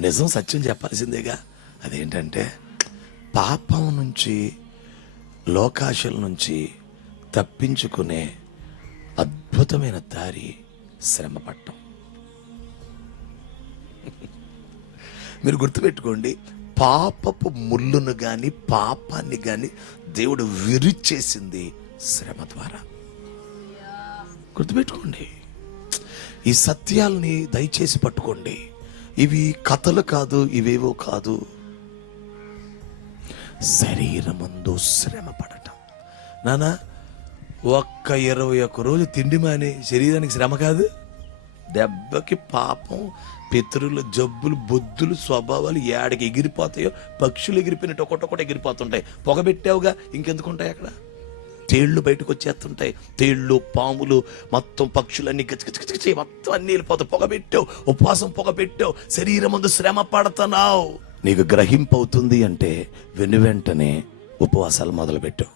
నిజం సత్యం చెప్పాల్సిందేగా. అదేంటంటే పాపం నుంచి లోకాశల నుంచి తప్పించుకునే అద్భుతమైన దారి శ్రమ పట్టం మీరు గుర్తుపెట్టుకోండి పాపపు ముళ్ళును కానీ పాపాన్ని కానీ దేవుడు విరిచేసింది శ్రమ ద్వారా. గుర్తుపెట్టుకోండి ఈ సత్యాల్ని దయచేసి పట్టుకోండి. ఇవి కథలు కాదు ఇవేవో కాదు. శరీరమందు శ్రమ పడటం. నానా ఒక్క ఇరవై ఒక్క రోజు తిండి మాని శరీరానికి శ్రమ కాదు? దెబ్బకి పాపం పితరులు జబ్బులు బొద్దులు స్వభావాలు ఏడకి ఎగిరిపోతాయో పక్షులు ఎగిరిపోయినట్టు ఒకటొకటి ఎగిరిపోతుంటాయి. పొగబెట్టావుగా ఇంకెందుకుంటాయి అక్కడ? తేళ్ళు బయటకు వచ్చేస్తుంటాయి. తేళ్ళు పాములు మొత్తం పక్షులన్నీ గచ్చగచ్చగచ్చ మొత్తం అన్ని వెళ్ళిపోతాయి. పొగబెట్టావు ఉపవాసం పొగబెట్టావు శరీరం ముందు శ్రమ పడుతున్నావు. నీకు గ్రహింపు అవుతుంది అంటే వెను వెంటనే ఉపవాసాలు మొదలుపెట్టావు.